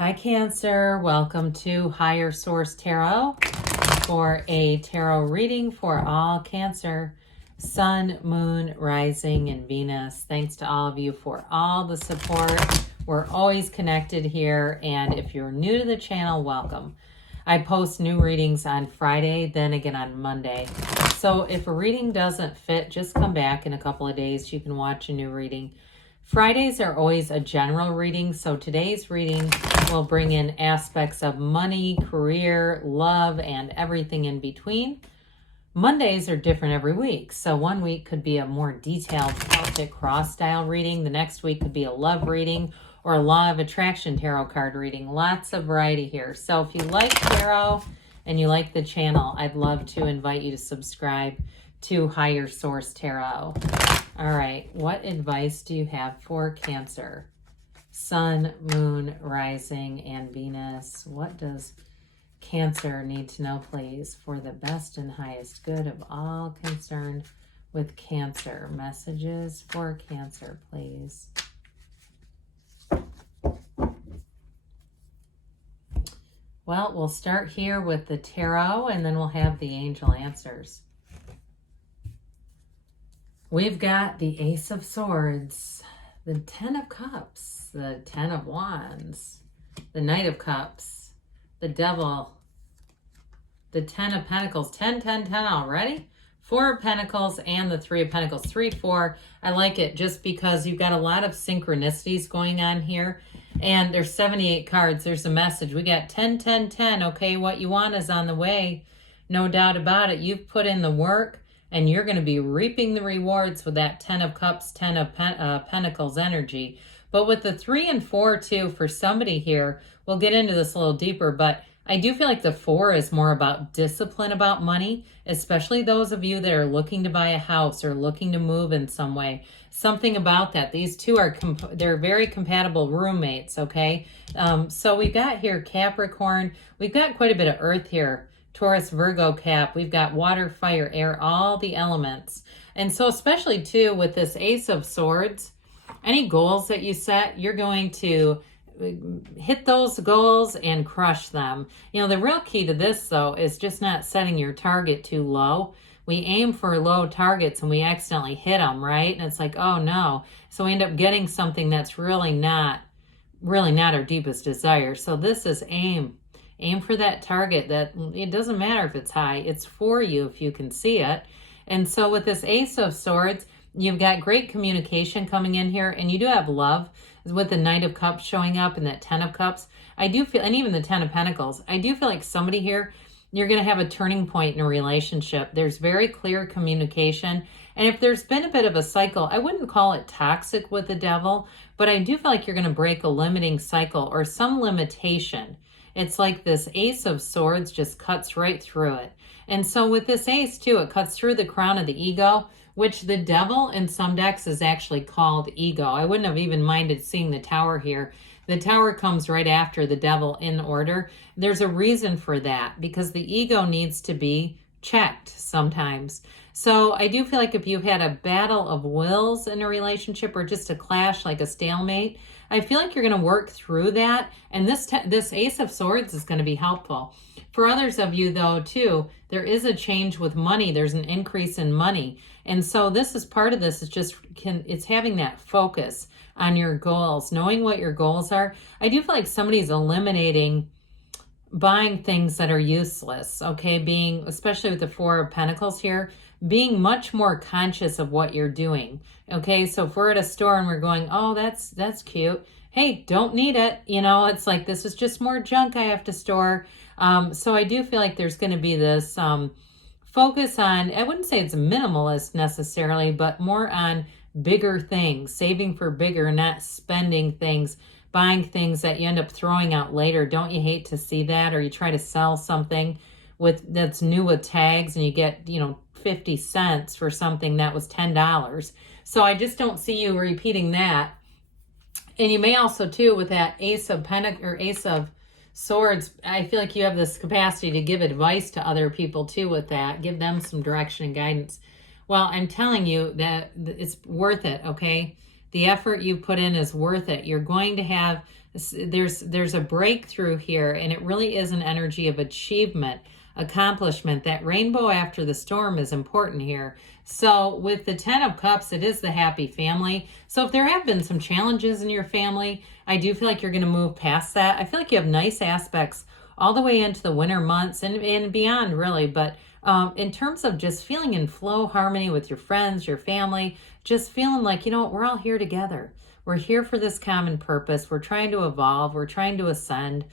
Hi, Cancer. Welcome to Higher Source Tarot for a tarot reading for all Cancer, Sun, Moon, Rising, and Venus. Thanks to all of you for all the support. We're always connected here, and if you're new to the channel, welcome. I post new readings on Friday, then again on Monday. So if a reading doesn't fit, just come back in a couple of days. You can watch a new reading. Fridays are always a general reading, so today's reading will bring in aspects of money, career, love, and everything in between. Mondays are different every week, so one week could be a more detailed Celtic cross style reading. The next week could be a love reading or a law of attraction tarot card reading. Lots of variety here. So if you like tarot and you like the channel, I'd love to invite you to subscribe to Higher Source Tarot. All right, what advice do you have for Cancer? Sun, Moon, Rising, and Venus. What does Cancer need to know, please, for the best and highest good of all concerned with Cancer? Messages for Cancer, please. Well, we'll start here with the tarot, and then we'll have the angel answers. We've got the Ace of Swords, the Ten of Cups, the Ten of Wands, the Knight of Cups, the Devil, the Ten of Pentacles, 10, 10, 10 already. 4 of Pentacles and the 3 of Pentacles, 3, 4. I like it just because you've got a lot of synchronicities going on here. And there's 78 cards. There's a message. We got 10, 10, 10. Okay, what you want is on the way. No doubt about it. You've put in the work. And you're going to be reaping the rewards with that 10 of Cups, 10 of Pentacles energy. But with the 3 and 4 too, for somebody here, we'll get into this a little deeper, but I do feel like the 4 is more about discipline about money, especially those of you that are looking to buy a house or looking to move in some way. Something about that. These two are, they're very compatible roommates, okay? So we've got here Capricorn. We've got quite a bit of earth here. Taurus, Virgo, Cap. We've got water, fire, air, all the elements. And so especially too with this Ace of Swords, any goals that you set, you're going to hit those goals and crush them. You know, the real key to this though is just not setting your target too low. We aim for low targets and we accidentally hit them, right? And it's like, oh no. So we end up getting something that's really not our deepest desire. So this is aim. Aim for that target that it doesn't matter if it's high. It's for you if you can see it. And so with this Ace of Swords, you've got great communication coming in here. And you do have love with the Knight of Cups showing up and that 10 of Cups. I do feel, and even the 10 of Pentacles, I do feel like somebody here, you're going to have a turning point in a relationship. There's very clear communication. And if there's been a bit of a cycle, I wouldn't call it toxic with the Devil, but I do feel like you're going to break a limiting cycle or some limitation. It's like this Ace of Swords just cuts right through it. And so with this Ace too, it cuts through the crown of the ego, which the Devil in some decks is actually called ego. I wouldn't have even minded seeing the Tower here. The Tower comes right after the Devil in order. There's a reason for that because the ego needs to be checked sometimes. So I do feel like if you've had a battle of wills in a relationship or just a clash, like a stalemate, I feel like you're going to work through that. And this Ace of Swords is going to be helpful. For others of you though, too, there is a change with money. There's an increase in money. And so this is part of this. It's having that focus on your goals, knowing what your goals are. I do feel like somebody's eliminating buying things that are useless, okay? Especially with the 4 of Pentacles here, being much more conscious of what you're doing, okay? So if we're at a store and we're going, oh, that's cute. Hey, don't need it. You know, it's like, this is just more junk I have to store. So I do feel like there's going to be this focus on, I wouldn't say it's minimalist necessarily, but more on bigger things, saving for bigger, not spending things, buying things that you end up throwing out later. Don't you hate to see that? Or you try to sell something that's new with tags and you get, 50 cents for something that was $10. So I just don't see you repeating that. And you may also too, with that Ace of Pentacles or Ace of Swords, I feel like you have this capacity to give advice to other people too with that. Give them some direction and guidance. Well, I'm telling you that it's worth it, okay? The effort you put in is worth it. You're going to have There's a breakthrough here, and it really is an energy of achievement, accomplishment. That rainbow after the storm is important here. So with the 10 of Cups, it is the happy family. So if there have been some challenges in your family, I do feel like you're going to move past that. I feel like you have nice aspects all the way into the winter months and beyond, really. But in terms of just feeling in flow, harmony with your friends, your family, just feeling like, you know what, we're all here together. We're here for this common purpose. We're trying to evolve. We're trying to ascend.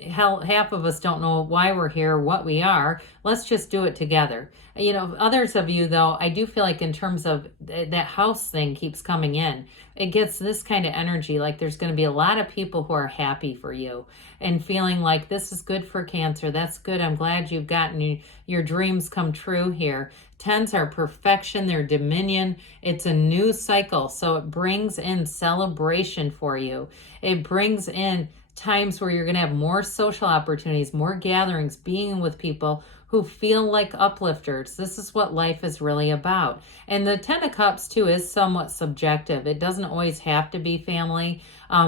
Hell, half of us don't know why we're here, what we are. Let's just do it together. You know, others of you, though, I do feel like in terms of that house thing keeps coming in, it gets this kind of energy. Like there's going to be a lot of people who are happy for you and feeling like this is good for Cancer. That's good. I'm glad you've gotten your dreams come true here. Tens are perfection. They're dominion. It's a new cycle. So it brings in celebration for you. It brings in times where you're going to have more social opportunities, more gatherings, being with people who feel like uplifters. This is what life is really about. And the 10 of Cups, too, is somewhat subjective. It doesn't always have to be family.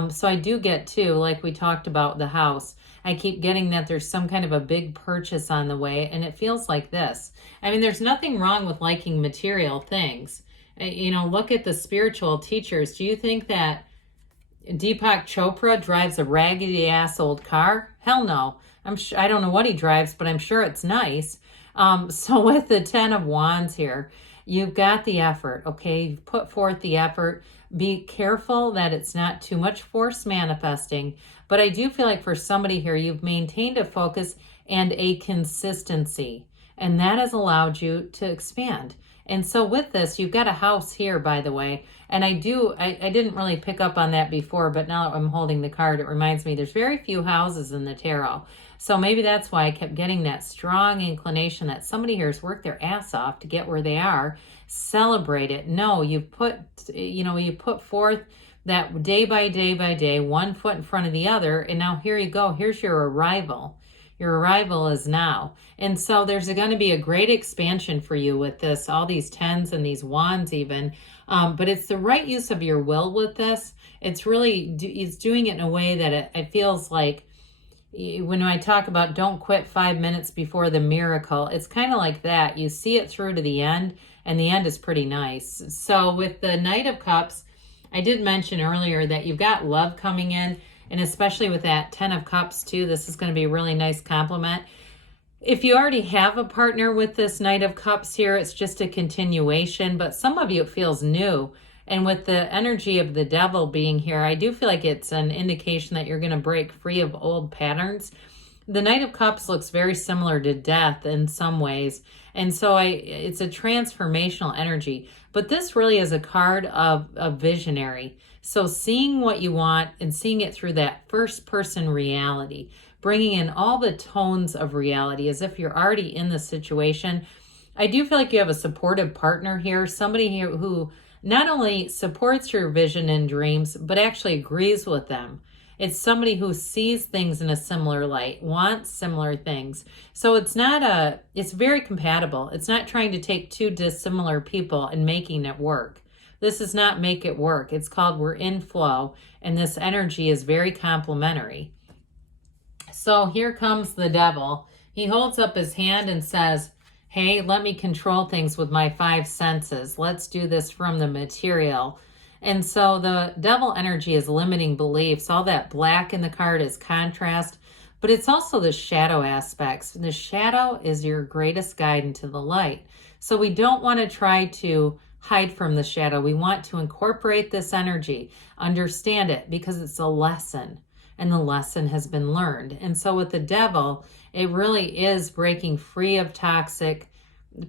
So I do get, too, like we talked about the house, I keep getting that there's some kind of a big purchase on the way, and it feels like this. I mean, there's nothing wrong with liking material things. You know, look at the spiritual teachers. Do you think that Deepak Chopra drives a raggedy ass old car? Hell no. I don't know what he drives, but I'm sure it's nice. So with the 10 of Wands here, you've got the effort, okay? You've put forth the effort. Be careful that it's not too much force manifesting. But I do feel like for somebody here, you've maintained a focus and a consistency, and that has allowed you to expand. And so with this, you've got a house here, by the way. And I didn't really pick up on that before, but now that I'm holding the card, it reminds me there's very few houses in the tarot. So maybe that's why I kept getting that strong inclination that somebody here has worked their ass off to get where they are. Celebrate it. No, you put forth that day by day by day, one foot in front of the other. And now here you go. Here's your arrival. Your arrival is now. And so there's going to be a great expansion for you with this, all these tens and these wands even. But it's the right use of your will with this. It's really, it's doing it in a way that it feels like, when I talk about don't quit 5 minutes before the miracle, it's kind of like that. You see it through to the end, and the end is pretty nice. So with the Knight of Cups, I did mention earlier that you've got love coming in, and especially with that 10 of Cups too, this is going to be a really nice compliment. If you already have a partner with this Knight of Cups here, it's just a continuation, but some of you it feels new. And with the energy of the Devil being here, I do feel like it's an indication that you're going to break free of old patterns. The Knight of Cups looks very similar to death in some ways. And so it's a transformational energy. But this really is a card of a visionary. So seeing what you want and seeing it through that first person reality, bringing in all the tones of reality as if you're already in the situation. I do feel like you have a supportive partner here, somebody here who not only supports your vision and dreams, but actually agrees with them. It's somebody who sees things in a similar light, wants similar things. So it's very compatible. It's not trying to take two dissimilar people and making it work. This is not make it work. It's called we're in flow, and this energy is very complementary. So here comes the Devil. He holds up his hand and says, hey, let me control things with my 5 senses. Let's do this from the material. And so the Devil energy is limiting beliefs. All that black in the card is contrast, but it's also the shadow aspects. The shadow is your greatest guide into the light. So we don't want to try to hide from the shadow. We want to incorporate this energy, understand it, because it's a lesson, and the lesson has been learned. And so with the Devil, it really is breaking free of toxic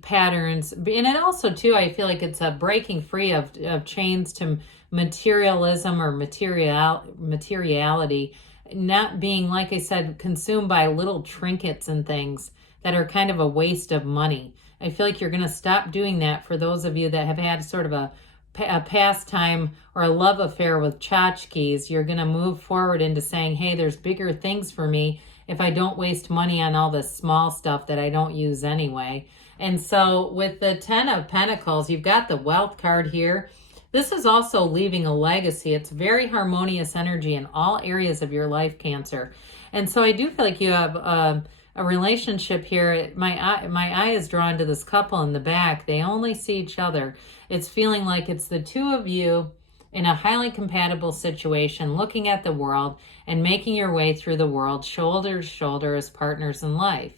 patterns. And it also, too, I feel like it's a breaking free of chains to materialism or materiality, not being, like I said, consumed by little trinkets and things that are kind of a waste of money. I feel like you're going to stop doing that for those of you that have had sort of a pastime or a love affair with tchotchkes. You're going to move forward into saying, hey, there's bigger things for me if I don't waste money on all this small stuff that I don't use anyway. And so with the 10 of Pentacles, you've got the Wealth card here. This is also leaving a legacy. It's very harmonious energy in all areas of your life, Cancer. And so I do feel like you have a relationship here. My eye is drawn to this couple in the back. They only see each other. It's feeling like it's the two of you in a highly compatible situation, looking at the world and making your way through the world shoulder to shoulder as partners in life.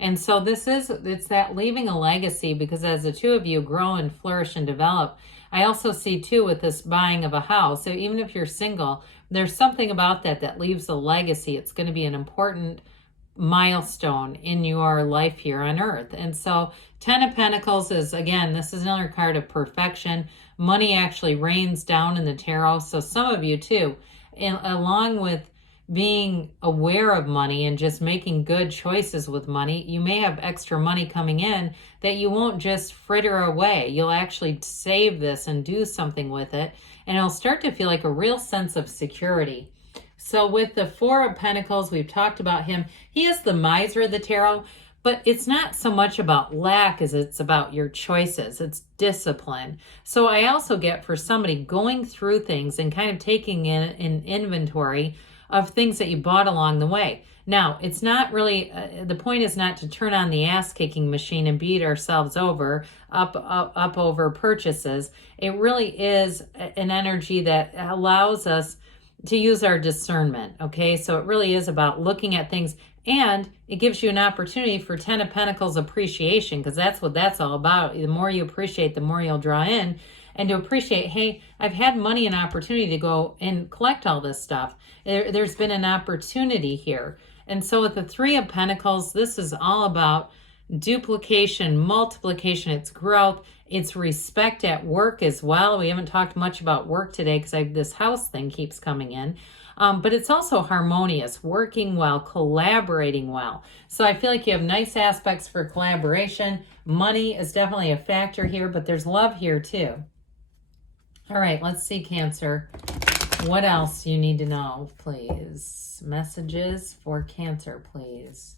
And so it's that leaving a legacy, because as the two of you grow and flourish and develop, I also see too with this buying of a house. So even if you're single, there's something about that leaves a legacy. It's going to be an important milestone in your life here on earth. And so 10 of Pentacles is, again, this is another card of perfection. Money actually rains down in the tarot. So some of you too, along with being aware of money and just making good choices with money, you may have extra money coming in that you won't just fritter away. You'll actually save this and do something with it, and it'll start to feel like a real sense of security. So with the Four of Pentacles, we've talked about him. He is the miser of the tarot, but it's not so much about lack as it's about your choices. It's discipline. So I also get for somebody going through things and kind of taking in an inventory of things that you bought along the way. Now, it's not really, the point is not to turn on the ass-kicking machine and beat ourselves over, up over purchases. It really is an energy that allows us to use our discernment, okay? So it really is about looking at things, and it gives you an opportunity for 10 of Pentacles appreciation, because that's what that's all about. The more you appreciate, the more you'll draw in. And to appreciate, hey, I've had money and opportunity to go and collect all this stuff. There's been an opportunity here. And so with the Three of Pentacles, this is all about duplication, multiplication, it's growth, it's respect at work as well. We haven't talked much about work today because this house thing keeps coming in. But it's also harmonious, working well, collaborating well. So I feel like you have nice aspects for collaboration. Money is definitely a factor here, but there's love here too. All right, let's see, Cancer. What else you need to know, please? Messages for Cancer, please.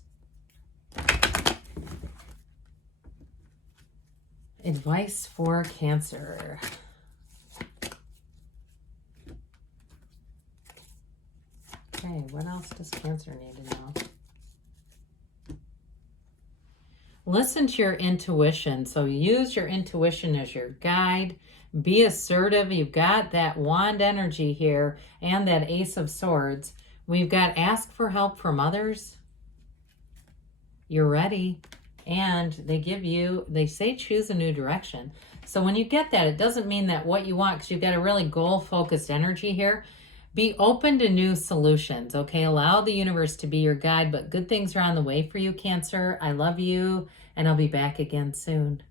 Advice for Cancer. Okay, what else does Cancer need to know? Listen to your intuition. So use your intuition as your guide. Be assertive. You've got that wand energy here and that Ace of Swords. We've got ask for help from others. You're ready. And they say choose a new direction. So when you get that, it doesn't mean that what you want, because you've got a really goal-focused energy here. Be open to new solutions, okay? Allow the universe to be your guide, but good things are on the way for you, Cancer. I love you, and I'll be back again soon.